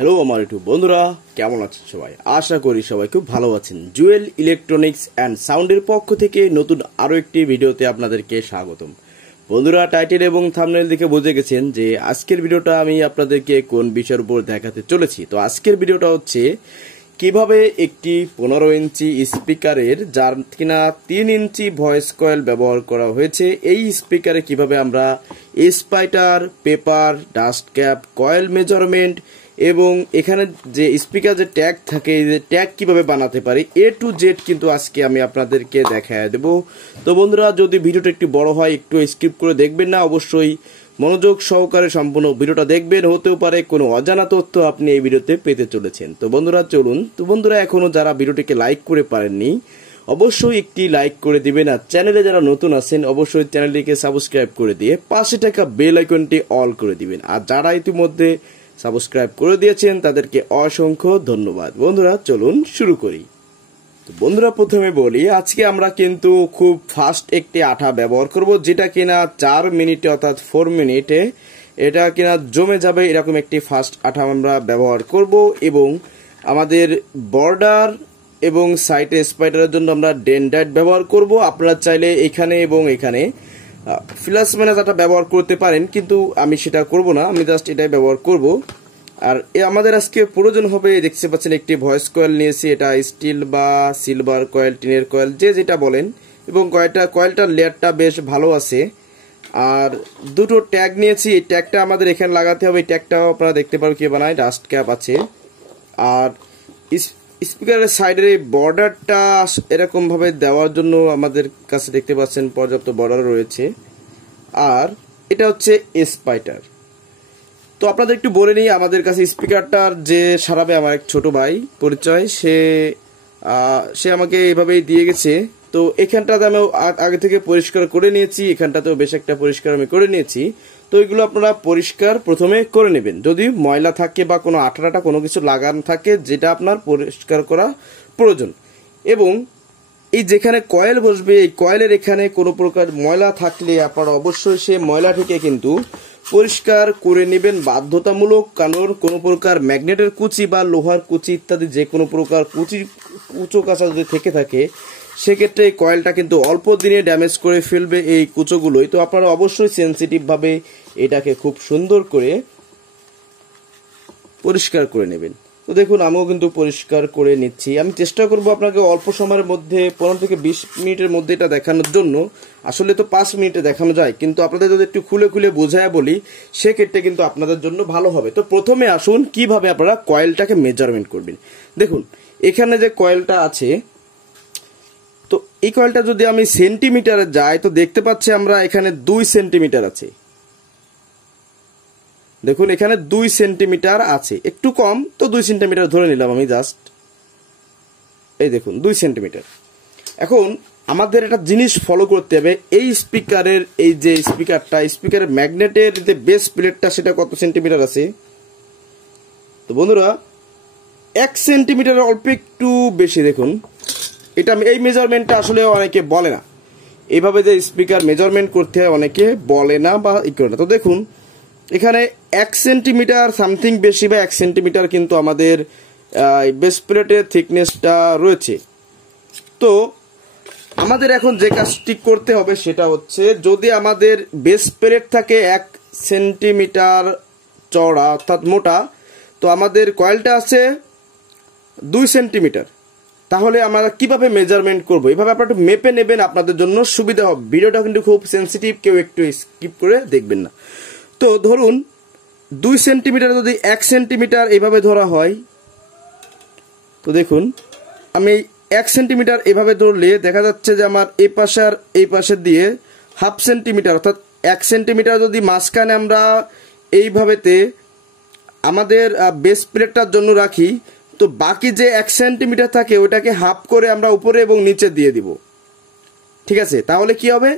Hello আমার YouTube বন্ধুরা, কেমন আছেন সবাই? আশা করি সবাই খুব ভালো আছেন। জুয়েল ইলেকট্রনিক্স অ্যান্ড সাউন্ডের পক্ষ থেকে নতুন আরও একটি ভিডিওতে আপনাদেরকে স্বাগতম। বন্ধুরা, টাইটেল এবং থাম্বনেল দেখে বুঝে গেছেন যে আজকের ভিডিওটা আমি আপনাদেরকে কোন বিষয়ের উপর দেখাতে চলেছি। তো আজকের ভিডিওটা হচ্ছে কিভাবে একটি 15 ইঞ্চি স্পিকারের, যার কিনা 3 ইঞ্চি ভয়েস কয়েল ব্যবহার করা হয়েছে, এই স্পিকারে কিভাবে আমরা spider, paper, dust cap, coil measurement এবং এখানে যে স্পিকার যে ট্যাগ থাকে, এই যে ট্যাগ কিভাবে বানাতে পারি, A to Z কিন্তু আজকে আমি আপনাদেরকে দেখায় দেব। তো বন্ধুরা, যদি ভিডিওটা একটু বড় হয় একটু স্কিপ করে দেখবেন না, অবশ্যই মনোযোগ সহকারে সম্পূর্ণ ভিডিওটা দেখবেন। হতেও পারে কোনো অজানা তথ্য আপনি এই ভিডিওতে পেতে চলেছেন। তো বন্ধুরা চলুন। তো বন্ধুরা, এখনো যারা ভিডিওটিকে লাইক করে পারেননি অবশ্যই একটি লাইক করে দিবেন, আর চ্যানেলে যারা নতুন আছেন অবশ্যই চ্যানেলটিকে সাবস্ক্রাইব করে দিয়ে পাশে থাকা বেল আইকনটি অল করে দিবেন। আর যারা ইতিমধ্যে সাবস্ক্রাইব করে দিয়েছেন তাদেরকে অসংখ্য ধন্যবাদ। বন্ধুরা চলুন শুরু করি। তো বন্ধুরা, প্রথমে বলি আজকে আমরা কিন্তু খুব ফাস্ট একটি আঠা ব্যবহার করব, যেটা কিনা 4 মিনিটে অর্থাৎ 4 মিনিটে এটা কিনা জমে যাবে, এরকম একটি ফাস্ট আঠা আমরা ব্যবহার করব। এবং আমাদের বর্ডার এবং সাইডে স্পাইডারের জন্য আমরা ডেনডাইট ব্যবহার করব। আপনারা চাইলে এখানে এবং এখানে ফ্লাস ম্যানেজারটা ব্যবহার করতে পারেন, কিন্তু আমি সেটা করব না, আমি জাস্ট এটাই ব্যবহার করব। আর আমাদের আজকে প্রয়োজন হবে, দেখতে পাচ্ছেন একটি ভয়েস কয়েল নিয়েছি, এটা স্টিল বা সিলভার কয়েল, টিনের কয়েল, যে যেটা বলেন। এবং কয়েলটার লেয়ারটা বেশ ভালো আছে। আর দুটো ট্যাগ নিয়েছি, এই ট্যাগটা আমাদের এখানে লাগাতে হবে। এই ট্যাগটাও আপনারা দেখতে পাবেন কি বানায়, ডাস্ট ক্যাপ আছে। আর স্পিকারের সাইডের এই বর্ডারটা এরকম ভাবে দেওয়ার জন্য আমাদের কাছে দেখতে পাচ্ছেন পর্যাপ্ত বর্ডার রয়েছে। আর এটা হচ্ছে স্পাইটার। তো আপনাদের একটু বলে নিই, আমাদের কাছে স্পিকারটার যে সারাবে আমার এক ছোট ভাই পরিচয়, সে আমাকে এইভাবেই দিয়ে গেছে। তো এখানটাতে আমি আগে থেকে পরিষ্কার করে নিয়েছি, এখানটাতেও বেশ একটা পরিষ্কার আমি করে নিয়েছি। তো এগুলো আপনারা পরিষ্কার প্রথমে করে নেবেন, যদি ময়লা থাকে বা কোনো আঠাটা কোনো কিছু লাগানো থাকে যেটা আপনার পরিষ্কার করা প্রয়োজন। এবং এই যেখানে কয়েল বসবে, এই কয়েলের এখানে কোনো প্রকার ময়লা থাকলে আপনারা অবশ্যই সে ময়লাটিকে কিন্তু পরিষ্কার করে নেবেন বাধ্যতামূলক। কারণ কোনো প্রকার ম্যাগনেটের কুচি বা লোহার কুচি ইত্যাদি যে কোনো প্রকার কুচো কাঁচা যদি থেকে থাকে, সেক্ষেত্রে এই কয়েলটা কিন্তু অল্প দিনে ড্যামেজ করে ফেলবে এই কুচোগুলোই। তো আপনারা অবশ্যই সেন্সিটিভভাবে এটাকে খুব সুন্দর করে পরিষ্কার করে নেবেন। তো দেখুন, আমিও কিন্তু পরিষ্কার করে নিচ্ছি। আমি চেষ্টা করব আপনাকে অল্প সময়ের মধ্যে 15 থেকে 20 মিনিটের মধ্যে এটা দেখানোর জন্য। আসলে তো 5 মিনিটে দেখানো যায়, কিন্তু আপনাদের যদি একটু খুলে খুলে বোঝায় বলি সেক্ষেত্রে কিন্তু আপনাদের জন্য ভালো হবে। তো প্রথমে আসুন কিভাবে আপনারা কয়েলটাকে মেজারমেন্ট করবেন। দেখুন, এখানে যে কয়েলটা আছে, তো এই কয়েলটা যদি আমি সেন্টিমিটারে যাই তো দেখতে পাচ্ছি আমরা এখানে 2 সেন্টিমিটার আছে। দেখুন, এখানে 2 সেন্টিমিটার আছে, একটু কম, তো 2 সেন্টিমিটার ধরে নিলাম আমি জাস্ট। এই দেখুন 2 সেন্টিমিটার। এখন আমাদের একটা জিনিস ফলো করতে হবে, এই স্পিকারের এই যে স্পিকারের ম্যাগনেটের যে বেস প্লেটটা সেটা কত সেন্টিমিটার আছে। তো বন্ধুরা, 1 সেন্টিমিটার অল্প একটু বেশি। দেখুন, এটা এই মেজারমেন্টটা আসলে অনেকে বলে না, এইভাবে যে স্পিকার মেজারমেন্ট করতে হয় অনেকে বলে না বা ই করে না। তো দেখুন, এখানে 1 সেন্টিমিটার সামথিং বেশি বা 1 সেন্টিমিটার কিন্তু আমাদের বেস প্লেটের থিকনেসটা রয়েছে। তো আমাদের এখন যে কাজটি করতে হবে সেটা হচ্ছে, যদি আমাদের বেস প্লেট থাকে 1 সেন্টিমিটার চওড়া অর্থাৎ মোটা, তো আমাদের কয়েলটা আছে 2 সেন্টিমিটার, তাহলে আমরা কিভাবে মেজারমেন্ট করব, এইভাবে আপনারা একটু মেপে নেবেন, আপনাদের জন্য সুবিধা হবে। ভিডিওটা কিন্তু খুব সেন্সিটিভ, কেউ একটু স্কিপ করে দেখবেন না। তো ধরুন 2 সেন্টিমিটার যদি 1 সেন্টিমিটার এইভাবে ধরা হয়, তো দেখুন আমি 1 সেন্টিমিটার এভাবে ধরলে দেখা যাচ্ছে যে আমার এই পাশে আর এই পাশে দিয়ে 1/2 সেন্টিমিটার অর্থাৎ 1 সেন্টিমিটার যদি মাঝখানে আমরা এইভাবেতে আমাদের বেস প্লেটটার জন্য রাখি, তো বাকি যে 1 সেন্টিমিটার থাকে ওটাকে হাফ করে আমরা উপরে এবং নিচে দিয়ে দিব। ঠিক আছে, তাহলে কি হবে,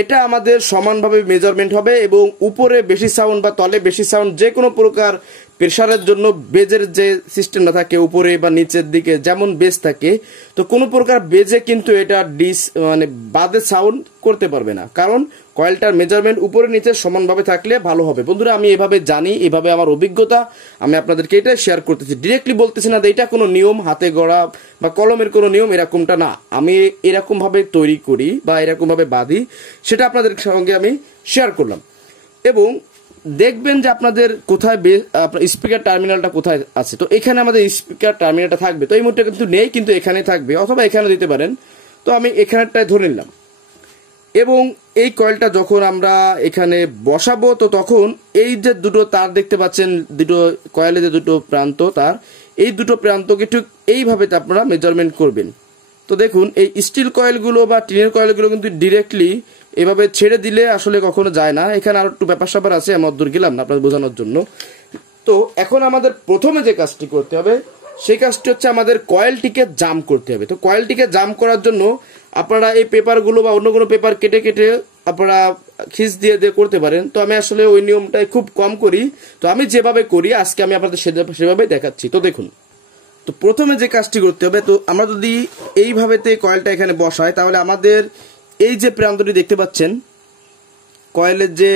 এটা আমাদের সমানভাবে মেজারমেন্ট হবে এবং উপরে বেশি সাউন্ড বা তলে বেশি সাউন্ড যে কোনো প্রকার প্রেসারের জন্য বেজের যে সিস্টেমটা থাকে উপরে বা নিচের দিকে যেমন বেজ থাকে, তো কোনো প্রকার বেজে কিন্তু এটা মানে বাদে সাউন্ড করতে পারবে না, কারণ কয়েলটার মেজারমেন্ট উপরে নিচে সমানভাবে থাকলে ভালো হবে। বন্ধুরা আমি এভাবে জানি, এভাবে আমার অভিজ্ঞতা, আমি আপনাদেরকে এটা শেয়ার করতেছি, ডিরেক্টলি বলতেছি না যে এটা কোনো নিয়ম হাতে গড়া বা কলমের কোনো নিয়ম, এরকমটা না। আমি এরকম ভাবে তৈরি করি বা এরকম ভাবে বাঁধি, সেটা আপনাদের সঙ্গে আমি শেয়ার করলাম। এবং দেখবেন যে আপনাদের কোথায় স্পিকার টার্মিনালটা কোথায় আছে। তো এখানে আমাদের স্পিকার টার্মিনালটা থাকবে, তো এই মুহূর্তে কিন্তু নেই, কিন্তু এখানে থাকবে, অথবা এখানে দিতে পারেন। তো আমি এখানেরটাই ধরে নিলাম। এবং এই কয়েলটা যখন আমরা এখানে বসাবো, তো তখন এই যে দুটো তার দেখতে পাচ্ছেন, দুটো কয়েলে যে দুটো প্রান্ত তার, এই দুটো প্রান্তকে ঠিক এইভাবে আপনারা মেজারমেন্ট করবেন। তো দেখুন এই স্টিল কয়েলগুলো বা টিনের কয়েলগুলো কিন্তু ডিরেক্টলি এভাবে ছেড়ে দিলে আসলে কখনো যায় না। এখানে আরো একটু ব্যাপার স্যাপার আছে, আমি অদ্দূর গেলাম না আপনাদের বোঝানোর জন্য। তো এখন আমাদের প্রথমে যে কাজটি করতে হবে, সেই কাজটি হচ্ছে আমাদের কয়েলটিকে জাম করতে হবে। তো কয়েলটিকে জাম করার জন্য আপনারা এই পেপারগুলো বা অন্য কোনো পেপার কেটে কেটে আপনারা খিচ দিয়ে দিয়ে করতে পারেন। তো আমি আসলে ওই নিয়মটাই খুব কম করি, তো আমি যেভাবে করি আজকে আমি আপনাদের সেভাবেই দেখাচ্ছি। তো দেখুন, তো প্রথমে যে কাজটি করতে হবে, তো আমরা যদি এইভাবেতে কয়েলটা এখানে বসাই, তাহলে আমাদের এই যে প্রান্তটি দেখতে পাচ্ছেন কয়েলের যে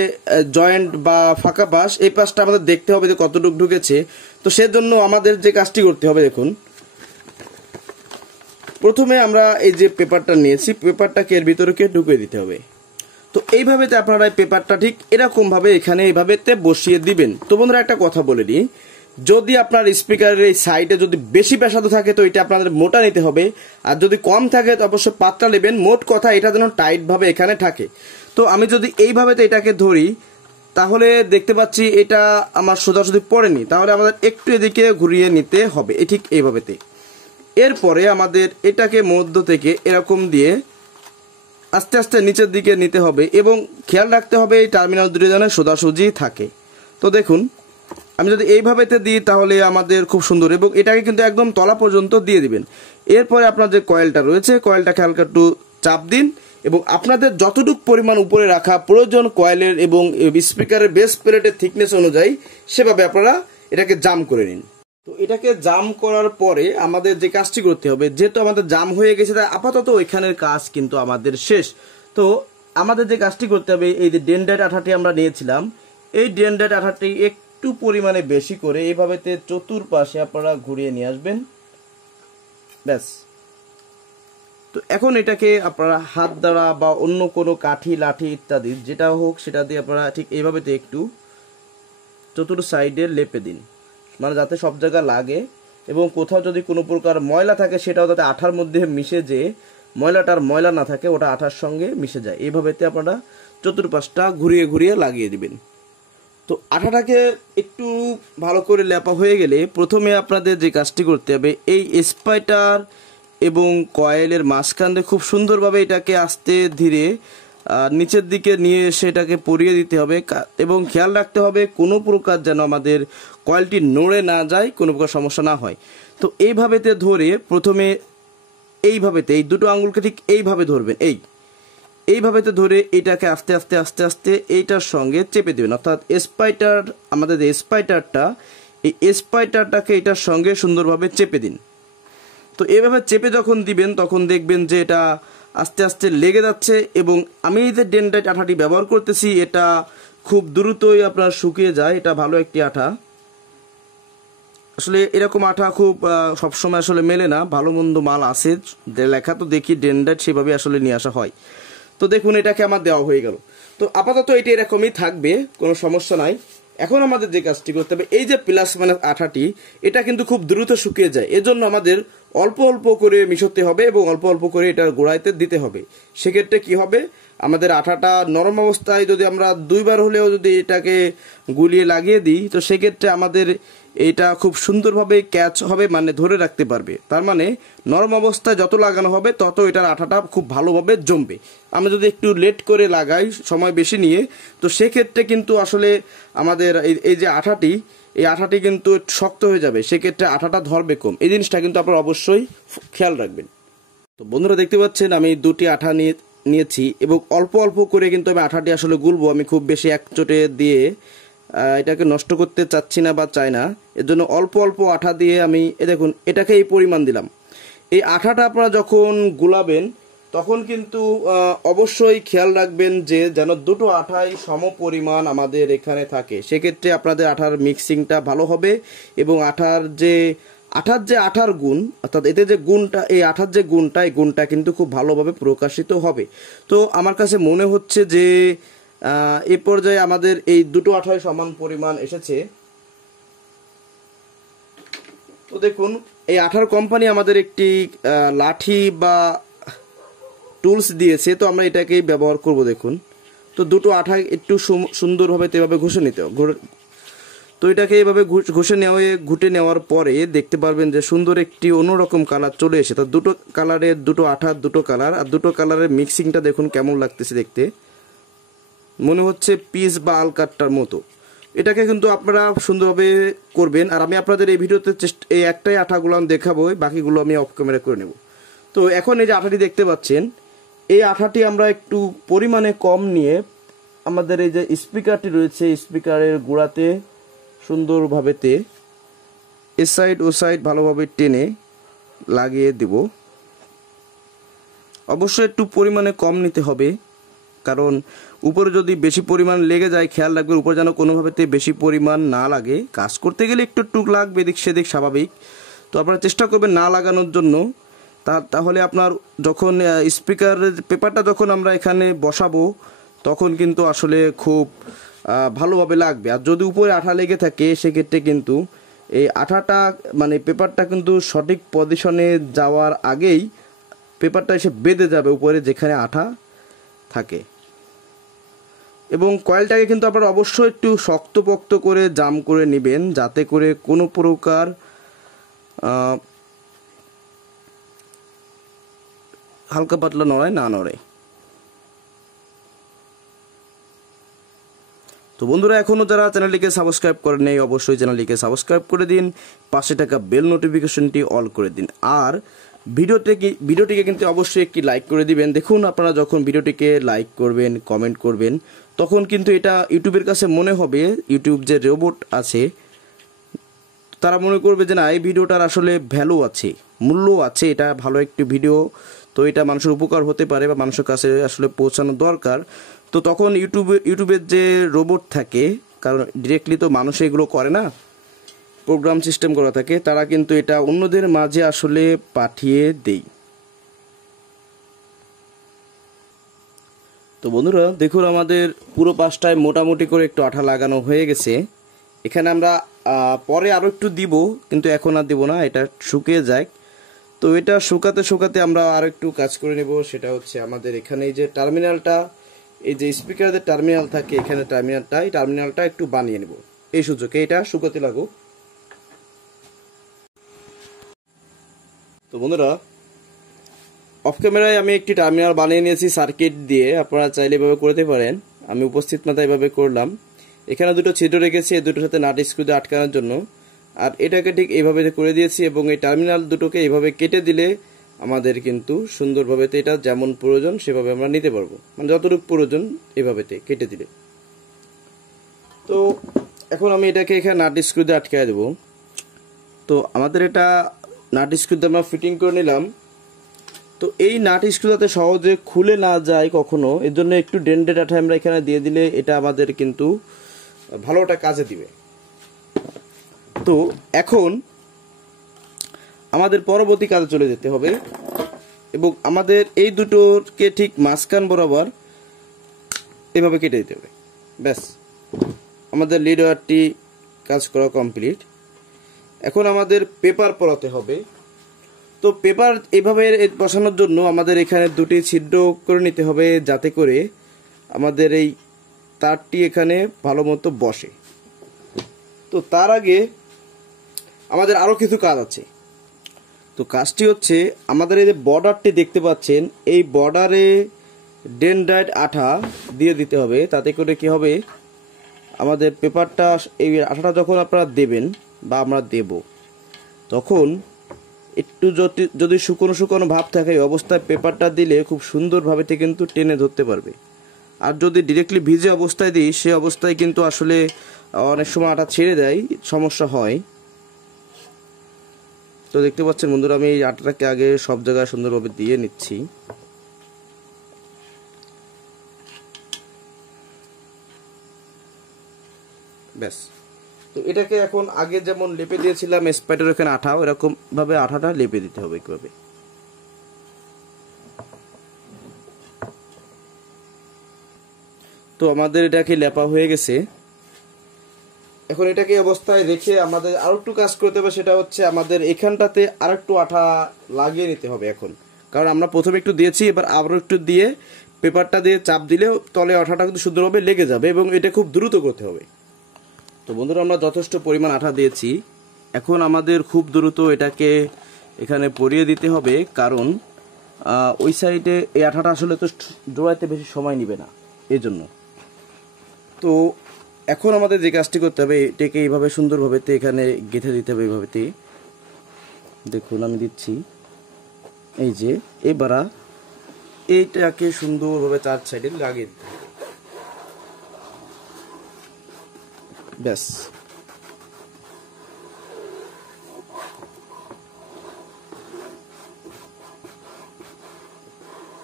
জয়েন্ট বা ফাঁকা পাশ, এই পাশটা আমাদের দেখতে হবে যে কতটুকু ঢুকেছে। তো সেজন্য আমাদের যে কাজটি করতে হবে, দেখুন প্রথমে আমরা এই যে পেপারটা নিয়েছি, পেপারটাকে এর ভিতরে ঢুকে দিতে হবে। তো এইভাবেতে আপনারা পেপারটা ঠিক এরকম ভাবে এখানে এইভাবেতে বসিয়ে দিবেন। তো বন্ধুরা একটা কথা বলে দিই, যদি আপনার স্পিকারের এই সাইডে যদি বেশি পেশাদো থাকে, তো এটা আপনাদের মোটা নিতে হবে, আর যদি কম থাকে তো অবশ্যই পাতলা নেবেন। মোট কথা এটা যেন টাইট ভাবে এখানে থাকে। তো আমি যদি এইভাবে এটাকে ধরি, তাহলে দেখতে পাচ্ছি এটা আমার সোজাসুজি পড়েনি, তাহলে আমাদের একটু এদিকে ঘুরিয়ে নিতে হবে, ঠিক এইভাবেতে। এরপরে আমাদের এটাকে মধ্য থেকে এরকম দিয়ে আস্তে আস্তে নিচের দিকে নিতে হবে, এবং খেয়াল রাখতে হবে এই টার্মিনাল দুটো যেন সোজাসুজি থাকে। তো দেখুন আমি যদি এইভাবেতে দিই তাহলে আমাদের খুব সুন্দর, এবং এটাকে কিন্তু একদম তলা পর্যন্ত দিয়ে দিবেন। এরপরে আপনার যে কয়েলটা রয়েছে, কয়েলটাকে হালকা একটু চাপ দিন, এবং আপনাদের যতটুকু পরিমাণ উপরে রাখা প্রয়োজন কয়েলের এবং স্পিকারের বেস প্লেটের থিকনেস অনুযায়ী, সেভাবে আপনারা এটাকে জাম করে নিন। তো এটাকে জাম করার পরে আমাদের যে কাজটি করতে হবে, যেহেতু আমাদের জাম হয়ে গেছে, তাই আপাতত এখানের কাজ কিন্তু আমাদের শেষ। তো আমাদের যে কাজটি করতে হবে, এই যে ডেনডাইট আঠাটি আমরা নিয়েছিলাম, এই ডেনডাইট আঠাটি একটু পরিমাণে বেশি করে এইভাবেতে চতুর্পাশে আপনারা ঘুরিয়ে নিয়ে আসবেন, ব্যাস। তো এখন এটাকে আপনারা হাত দ্বারা বা অন্য কোনো কাঠি লাঠি ইত্যাদি যেটা হোক সেটা দিয়ে আপনারা ঠিক এইভাবেতে একটু চতুর সাইডে লেপে দিন, মানে যাতে সব জায়গা লাগে, এবং কোথাও যদি কোনো প্রকার ময়লা থাকে সেটাও যাতে আঠার মধ্যে মিশে যে ময়লাটার ময়লা না থাকে, ওটা আঠার সঙ্গে মিশে যায়। এইভাবেতে আপনারা চতুর্পাশটা ঘুরিয়ে ঘুরিয়ে লাগিয়ে দিবেন। তো আঠাটাকে একটু ভালো করে লেপা হয়ে গেলে প্রথমে আপনাদের যে কাজটি করতে হবে, এই স্পাইটার এবং কয়েলের মাঝখান দিয়ে খুব সুন্দরভাবে এটাকে আস্তে ধীরে নিচের দিকে নিয়ে এসে এটাকে পরিয়ে দিতে হবে, এবং খেয়াল রাখতে হবে কোনো প্রকার যেন আমাদের কয়েলটি নড়ে না যায়, কোনো প্রকার সমস্যা না হয়। তো এইভাবেতে ধরে প্রথমে এইভাবেতে এই দুটো আঙুলকে ঠিক এইভাবে ধরবেন, এইভাবেতে ধরে এটাকে আস্তে আস্তে আস্তে আস্তে এইটার সঙ্গে চেপে দেবেন, অর্থাৎ স্পাইটার, আমাদের যে স্পাইটারটা, এই স্পাইটারটাকে এটার সঙ্গে সুন্দরভাবে চেপে দিন। তো এইভাবে চেপে যখন দিবেন তখন দেখবেন যে এটা আস্তে আস্তে লেগে যাচ্ছে, এবং আমি এই যে ডেনডাইট আঠাটি ব্যবহার করতেছি এটা খুব দ্রুতই আপনার শুকিয়ে যায়, এটা ভালো একটি আঠা। আসলে এরকম আঠা খুব সবসময় আসলে মেলে না, ভালো মন্দ মাল আছে, লেখা তো দেখি ডেনডাইট, সেভাবে আসলে নিয়ে আসা হয়। তো দেখুন এটাকে আমার দেওয়া হয়ে গেল। তো আপাতত এটা এরকমই থাকবে, কোনো সমস্যা নাই। এখন আমাদের যে কাজটি করতে হবে, এই যে প্লাস মাইনাস আঠাটি, এটা কিন্তু খুব দ্রুত শুকিয়ে যায়, এজন্য আমাদের অল্প অল্প করে মিশতে হবে এবং অল্প অল্প করে এটার গোড়াইতে দিতে হবে। সেক্ষেত্রে কি হবে, আমাদের আঠাটা নরম অবস্থায় যদি আমরা দুইবার হলেও যদি এটাকে গুলিয়ে লাগিয়ে দিই, তো সেক্ষেত্রে আমাদের এটা খুব সুন্দরভাবে ক্যাচ হবে, মানে ধরে রাখতে পারবে। তার মানে নরম অবস্থায় যত লাগানো হবে তত এটার আঠাটা খুব ভালোভাবে জমবে। আমরা যদি একটু লেট করে লাগাই, সময় বেশি নিয়ে, তো সেক্ষেত্রে কিন্তু আসলে আমাদের এই যে আঠাটি, এই আঠাটি কিন্তু শক্ত হয়ে যাবে, সেক্ষেত্রে আঠাটা ধরবে কম। এই জিনিসটা কিন্তু আপনারা অবশ্যই খেয়াল রাখবেন। তো বন্ধুরা দেখতে পাচ্ছেন আমি দুটি আঠা নিয়েছি, এবং অল্প অল্প করে কিন্তু আমি আঠাটি আসলে গুলবো, আমি খুব বেশি এক চোটে দিয়ে এটাকে নষ্ট করতে চাচ্ছি না বা চাই না, এর জন্য অল্প অল্প আঠা দিয়ে আমি দেখুন এটাকে এই পরিমাণ দিলাম। এই আঠাটা আপনারা যখন গুলাবেন তখন কিন্তু অবশ্যই খেয়াল রাখবেন যে যেন দুটো আঠাই সম পরিমাণ আমাদের এখানে থাকে, সেক্ষেত্রে আপনাদের আঠার মিক্সিংটা ভালো হবে এবং আঠার যে আঠার গুণ, অর্থাৎ এতে যে গুণটা, এই আঠার যে গুণটা, এই গুণটা কিন্তু খুব ভালোভাবে প্রকাশিত হবে। তো আমার কাছে মনে হচ্ছে যে এই পর্যায়ে আমাদের এই দুটো আঠাই সমান পরিমাণ এসেছে। তো দেখুন এই আঠার কোম্পানি আমাদের একটি লাঠি বা টুলস দিয়েছে, তো আমরা এটাকেই ব্যবহার করব। দেখুন তো দুটো আঠা একটু সুন্দরভাবে এভাবে ঘষে নিতে হবে। তো এটাকে এইভাবে ঘুটে নেওয়ার পরে দেখতে পারবেন যে সুন্দর একটি অন্যরকম কালার চলে এসে, তো দুটো কালারের, দুটো আঠার দুটো কালার, আর দুটো কালারের মিক্সিংটা দেখুন কেমন লাগতেছে দেখতে, মনে হচ্ছে পিস বা আলকাটটার মতো। এটাকে কিন্তু আপনারা সুন্দরভাবে করবেন। আর আমি আপনাদের এই ভিডিওতে এই একটাই আঠাগুলো আমি দেখাবো, বাকিগুলো আমি অফ ক্যামেরা করে নেব। তো এখন এই যে আঠাটি দেখতে পাচ্ছেন, এই আঠাটি আমরা একটু পরিমাণে কম নিয়ে আমাদের এই যে স্পিকারটি রয়েছে, স্পিকারের গোড়াতে সুন্দরভাবে এ সাইড ও সাইড ভালোভাবে টেনে লাগিয়ে দেব। অবশ্যই একটু পরিমাণে কম নিতে হবে, কারণ উপরে যদি বেশি পরিমাণ লেগে যায় খেয়াল রাখবেন উপরে যেন কোনোভাবেতে বেশি পরিমাণ না লাগে। কাজ করতে গেলে একটু টুক লাগবে এদিক সেদিক, স্বাভাবিক। তো আপনারা চেষ্টা করবেন না লাগানোর জন্য। তাহলে আপনার যখন স্পিকারের পেপারটা যখন আমরা এখানে বসাবো তখন কিন্তু আসলে খুব ভালোভাবে লাগবে। আর যদি উপরে আঠা লেগে থাকে সেক্ষেত্রে কিন্তু এই আঠাটা মানে পেপারটা কিন্তু সঠিক পজিশনে যাওয়ার আগেই পেপারটা এসে বেঁধে যাবে উপরে যেখানে আঠা থাকে। এবং কয়েলটাকে কিন্তু আপনারা অবশ্যই একটু শক্তপোক্ত করে জাম করে নেবেন, যাতে করে কোনো প্রকার হালকা পাতলা না নড়ে। তো বন্ধুরা এখনও যারা চ্যানেলটিকে সাবস্ক্রাইব করেন নাই অবশ্যই চ্যানেলটিকে সাবস্ক্রাইব করে দিন, পাশে থাকা বেল নোটিফিকেশনটি অল করে দিন। আর ভিডিওটিকে কিন্তু অবশ্যই একটি লাইক করে দিবেন। দেখুন আপনারা যখন ভিডিওটিকে লাইক করবেন, কমেন্ট করবেন, তখন কিন্তু এটা ইউটিউবের কাছে মনে হবে, ইউটিউব যে রোবট আছে তারা মনে করবে যে না এই ভিডিওটার আসলে ভ্যালু আছে, মূল্য আছে, এটা ভালো একটি ভিডিও, তো এটা মানুষের উপকার হতে পারে বা মানুষের কাছে আসলে পৌঁছানো দরকার। তো তখন ইউটিউবের যে রোবট থাকে, কারণ ডিরেক্টলি তো মানুষ এগুলো করে না, প্রোগ্রাম সিস্টেম করা থাকে, তারা কিন্তু এটা অন্যদের মাঝে আসলে পাঠিয়ে দেয়। তো বন্ধুরা দেখুন আমাদের পুরো পাশটায় মোটামুটি করে একটু আঠা লাগানো হয়ে গেছে। এখানে আমরা পরে আরও একটু দিব, কিন্তু এখন আর দিব না, এটা শুকিয়ে যায়। তো এটা শুকাতে আমরা আরও একটু কাজ করে নেব। সেটা হচ্ছে আমাদের এখানে এই যে টার্মিনালটা, এই যে স্পিকারের টার্মিনাল থাকে এখানে, এই টার্মিনালটা একটু বানিয়ে নেব এই সুযোগে, এটা শুকাতে লাগুক। তো বন্ধুরা অফ ক্যামেরায় আমি একটি টার্মিনাল বানিয়ে নিয়েছি সার্কিট দিয়ে, আপনারা চাইলে এভাবে করতে পারেন। আমি উপস্থিত মাথায় এভাবে করলাম। এখানে দুটো ছিদ্র রেখেছি এই দুটোর সাথে নাট স্ক্রু দিয়ে আটকানোর জন্য, আর এটাকে ঠিক এইভাবে করে দিয়েছি। এবং এই টার্মিনাল দুটোকে এইভাবে কেটে দিলে আমাদের কিন্তু সুন্দরভাবে এটা যেমন প্রয়োজন সেভাবে আমরা নিতে পারবো, মানে যতটুকু প্রয়োজন এভাবে কেটে দিলে। তো এখন আমি এটাকে এখানে নাট স্ক্রু দিয়ে আটকে দেবো। তো আমাদের এটা নাট স্ক্রু দিয়ে আমরা ফিটিং করে নিলাম। তো এই নাট স্ক্রু যাতে সহজে খুলে না যায় কখনো, এর জন্য একটু ডেন্টেড আঠা আমরা এখানে দিয়ে দিলে এটা আমাদের কিন্তু ভালোটা কাজে দিবে। তো এখন আমাদের পরবর্তী কাজে চলে যেতে হবে এবং আমাদের এই দুটোকে ঠিক মাঝখান বরাবর এভাবে কেটে দিতে হবে। ব্যাস আমাদের লিড ওয়্যারটি কাজ করা কমপ্লিট। এখন আমাদের পেপার পরাতে হবে। তো পেপার এভাবে বসানোর জন্য আমাদের এখানে দুটি ছিদ্র করে নিতে হবে, যাতে করে আমাদের এই তারটি এখানে ভালো মতো বসে। তো তার আগে আমাদের আরও কিছু কাজ আছে। তো কাজটি হচ্ছে আমাদের এই যে বর্ডারটি দেখতে পাচ্ছেন, এই বর্ডারে ডেনড্রাইট আঠা দিয়ে দিতে হবে। তাতে করে কি হবে, আমাদের পেপারটা, এই আঠাটা যখন আপনারা দেবেন বা আমরা দেব, তখন একটু যদি শুকনো ভাব থাকে এই অবস্থায় পেপারটা দিলে খুব সুন্দরভাবে কিন্তু টেনে ধরতে পারবে। আর যদি ডিরেক্টলি ভিজে অবস্থায় দিই সে অবস্থায় কিন্তু আসলে অনেক সময় আঠা ছেড়ে দেয়, সমস্যা হয়। তো দেখতে পাচ্ছেন বন্ধুরা, আমি এই আটাটাকে আগে সব জায়গায় সুন্দরভাবে দিয়ে নিচ্ছি। ব্যাস। তো এটাকে এখন আগে যেমন লেপে দিয়েছিলাম স্পাইডার এখানে আঠা, এরকম ভাবে আঠাটা লেপে দিতে হবে এইভাবে। তো আমাদের এটাকে লেপা হয়ে গেছে। এখন এটাকে অবস্থায় রেখে আমাদের আরো একটু কাজ করতে হবে, সেটা হচ্ছে আমাদের এখানটাতে আর একটু আঠা লাগিয়ে নিতে হবে এখন। কারণ আমরা প্রথমে একটু দিয়েছি, এবার আরো একটু দিয়ে পেপারটা দিয়ে চাপ দিলে তলে আঠাটা কিন্তু সুন্দরভাবে লেগে যাবে এবং এটা খুব দ্রুত করতে হবে। তো বন্ধুরা, আমরা যথেষ্ট পরিমাণ আঠা দিয়েছি, এখন আমাদের খুব দ্রুত এটাকে এখানে পরিয়ে দিতে হবে, কারণ ওই সাইডে এই আঠাটা আসলে তো জোড়াইতে বেশি সময় নেবে না, এই জন্য। তো এখন আমাদের যে কাজটি করতে হবে, এটাকে এইভাবে সুন্দরভাবে এখানে গেঁথে দিতে হবে। এইভাবে দেখুন আমি দিচ্ছি, এই যে এবার এইটাকে সুন্দরভাবে চার সাইডে লাগিয়ে দিতে হবে। ব্যাস।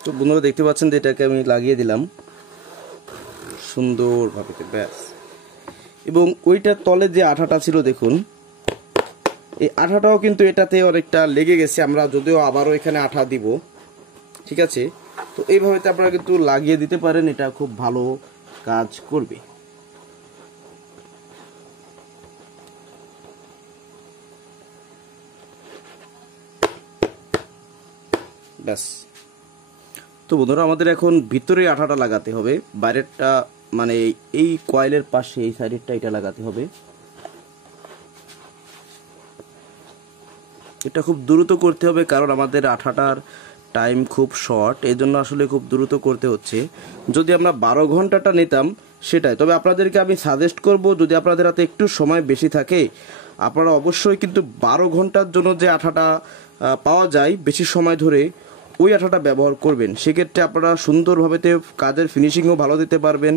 তো বন্ধুরা দেখতে পাচ্ছেন যে এটাকে আমি লাগিয়ে দিলাম সুন্দরভাবে। ব্যাস। এবং ওইটার তলে যে আঠাটা ছিল দেখুন, এই আঠাটাও কিন্তু এটাতে অনেকটা লেগে গেছে, আমরা যদিও আবারও এখানে আঠা দিব, ঠিক আছে। তো এইভাবে আপনারা কিন্তু লাগিয়ে দিতে পারেন, এটা খুব ভালো কাজ করবে। ব্যাস। তো বন্ধুরা, আমাদের এখন ভিতরে আঠাটা লাগাতে হবে, বাইরেরটা মানে এই কয়েলের পাশে এই সাইডেরটা এটা লাগাতে হবে। এটা খুব দ্রুত করতে হবে, কারণ আমাদের আঠাটার টাইম খুব শর্ট, এই জন্য আসলে খুব দ্রুত করতে হচ্ছে। যদি আমরা 12 ঘন্টাটা নিতাম সেটাই, তবে আপনাদেরকে আমি সাজেস্ট করব, যদি আপনাদের হাতে একটু সময় বেশি থাকে, আপনারা অবশ্যই কিন্তু 12 ঘন্টার জন্য যে আঠাটা পাওয়া যায় বেশি সময় ধরে, ওই আঠাটা ব্যবহার করবেন। সেক্ষেত্রে আপনারা সুন্দরভাবে কাজের ফিনিশিংও ভালো দিতে পারবেন।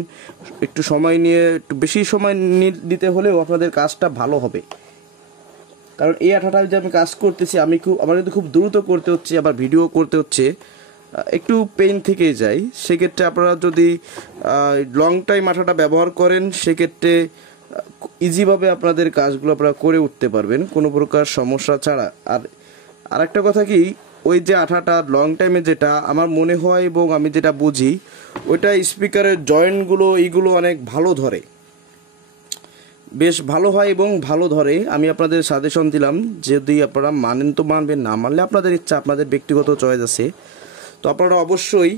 একটু সময় নিয়ে, একটু বেশি সময় দিতে হলেও আপনাদের কাজটা ভালো হবে। কারণ এই আঠাটা যে আমি কাজ করতেছি, আমার কিন্তু খুব দ্রুত করতে হচ্ছে, আবার ভিডিও করতে হচ্ছে, একটু পেইন থেকেই যায়। সেক্ষেত্রে আপনারা যদি লং টাইম আঠাটা ব্যবহার করেন, সেক্ষেত্রে ইজিভাবে আপনাদের কাজগুলো আপনারা করে উঠতে পারবেন কোনো প্রকার সমস্যা ছাড়া। আর আরেকটা কথা কি, ওই যে আঠাটা লং টাইমে যেটা আমার মনে হয় এবং আমি যেটা বুঝি, ওইটা স্পিকারের জয়েন্টগুলো এইগুলো অনেক ভালো ধরে, বেশ ভালো হয় এবং ভালো ধরে। আমি আপনাদের সাজেশন দিলাম, যদি আপনারা মানেন তো মানবেন, না মানলে আপনাদের ইচ্ছা, আপনাদের ব্যক্তিগত চয়েস আছে। তো আপনারা অবশ্যই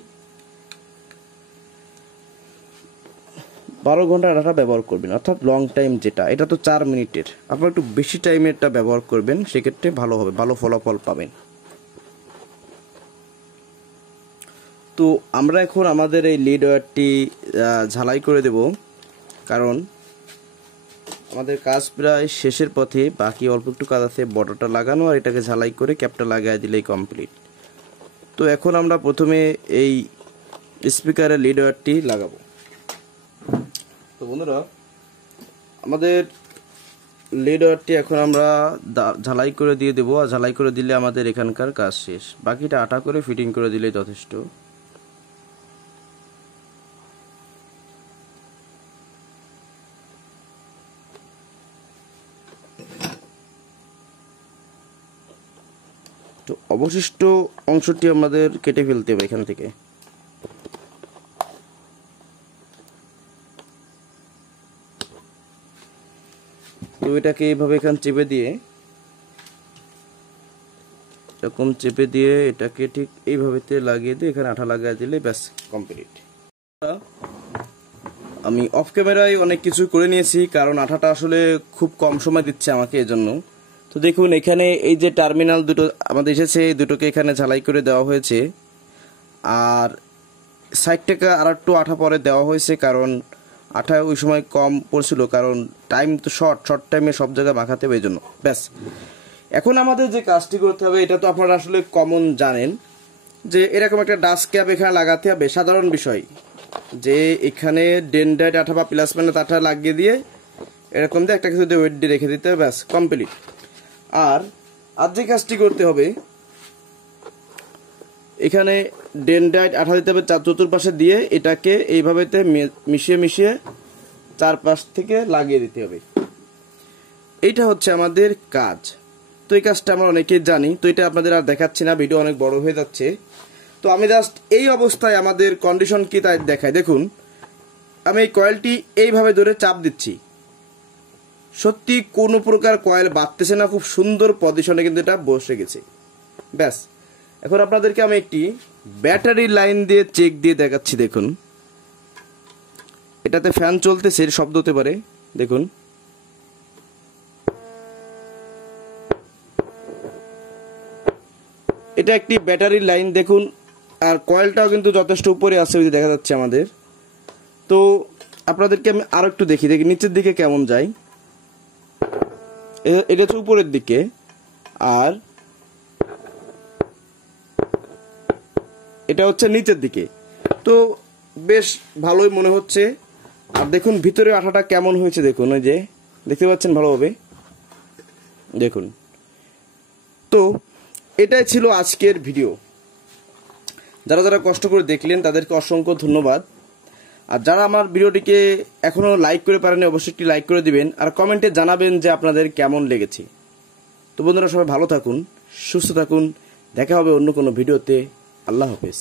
12 ঘন্টা ডাটা ব্যবহার করবেন, অর্থাৎ লং টাইম যেটা, এটা তো 4 মিনিটের, আপনারা একটু বেশি টাইমেরটা ব্যবহার করবেন, সেক্ষেত্রে ভালো হবে, ভালো ফলাফল পাবেন। তো আমরা এখন আমাদের এই লিড ওয়্যারটি ঝালাই করে দেব, কারণ আমাদের কাজ প্রায় শেষের পথে, বাকি অল্প একটু কাজ আছে, বর্ডারটা লাগানো আর এটাকে ঝালাই করে ক্যাপটা লাগিয়ে দিলেই কমপ্লিট। তো এখন আমরা প্রথমে এই স্পিকারের লিড ওয়্যারটি লাগাবো। তো বন্ধুরা, আমাদের লিড ওয়্যারটি এখন আমরা ঝালাই করে দিয়ে দেবো, আর ঝালাই করে দিলে আমাদের এখানকার কাজ শেষ। বাকিটা আটা করে ফিটিং করে দিলেই যথেষ্ট। তো অবশিষ্ট অংশটি আমাদের কেটে ফেলতে হবে এখান থেকে। তো এটাকে এইভাবে এখানে চেপে দিয়ে, এরকম চেপে দিয়ে এটাকে ঠিক এইভাবে লাগিয়ে দিয়ে এখানে আঠা লাগিয়ে দিলে ব্যাস কমপ্লিট। আমি অফ ক্যামেরায় অনেক কিছু করে নিয়েছি, কারণ আঠাটা আসলে খুব কম সময় দিচ্ছে আমাকে, এজন্য। তো দেখুন, এখানে এই যে টার্মিনাল দুটো আমাদের এসেছে, এই দুটোকে এখানে ঝালাই করে দেওয়া হয়েছে, আর সাইড থেকে আর একটু আঠা পরে দেওয়া হয়েছে, কারণ আঠা ওই সময় কম পড়ছিল, কারণ টাইম তো শর্ট টাইমে সব জায়গায় মাখাতে হবে, এই জন্য। ব্যাস। এখন আমাদের যে কাজটি করতে হবে, এটা তো আপনারা আসলে কমন জানেন, যে এরকম একটা ডাস্ট ক্যাপ এখানে লাগাতে হবে, সাধারণ বিষয়, যে এখানে ডেনডাইট আঠা বা প্লাস ম্যানেট আঠা লাগিয়ে দিয়ে এরকম দিয়ে একটা কিছু দিয়ে ওয়েট দিয়ে রেখে দিতে হবে, ব্যাস কমপ্লিট। আর যে কাজটি করতে হবে, এখানে ডেনড্রাইট আঠা দিতে হবে চতুর্পাশে দিয়ে, এটাকে এইভাবে মিশিয়ে মিশিয়ে চারপাশ থেকে লাগিয়ে দিতে হবে। এইটা হচ্ছে আমাদের কাজ। তো এই কাজটা আমরা অনেকেই জানি, তো এটা আপনাদের আর দেখাচ্ছি না, ভিডিও অনেক বড় হয়ে যাচ্ছে। তো আমি জাস্ট এই অবস্থায় আমাদের কন্ডিশন কি তাই দেখাই। দেখুন, আমি এই কয়েলটি এইভাবে ধরে চাপ দিচ্ছি, সত্যি কোনো প্রকার কয়েল বাঁধতেছে না, খুব সুন্দর পজিশনে কিন্তু এটা বসে গেছে। ব্যাস, এখন আপনাদেরকে আমি একটি ব্যাটারি লাইন দিয়ে চেক দিয়ে দেখাচ্ছি। দেখুন, এটাতে ফ্যান চলতেছে, শব্দ হতে পারে। দেখুন, এটা একটি ব্যাটারি লাইন। দেখুন, আর কয়েলটাও কিন্তু যথেষ্ট উপরে আছে, ওই যে দেখা যাচ্ছে আমাদের। তো আপনাদেরকে আমি আরো একটু দেখি নিচের দিকে কেমন যায়। এটা হচ্ছে উপরের দিকে, আর এটা হচ্ছে নিচের দিকে। তো বেশ ভালোই মনে হচ্ছে। আর দেখুন ভিতরে আঠাটা কেমন হয়েছে, দেখুন, ওই যে দেখতে পাচ্ছেন ভালোভাবে। দেখুন, তো এটাই ছিল আজকের ভিডিও। যারা যারা কষ্ট করে দেখলেন তাদেরকে অসংখ্য ধন্যবাদ। আর যারা আমার ভিডিওটিকে এখনো লাইক করে পারেনি, অবশ্যই একটি লাইক করে দিবেন, আর কমেন্টে জানাবেন যে আপনাদের কেমন লেগেছে। তো বন্ধুরা, সবাই ভালো থাকুন, সুস্থ থাকুন, দেখা হবে অন্য কোনো ভিডিওতে। আল্লাহ হাফেজ।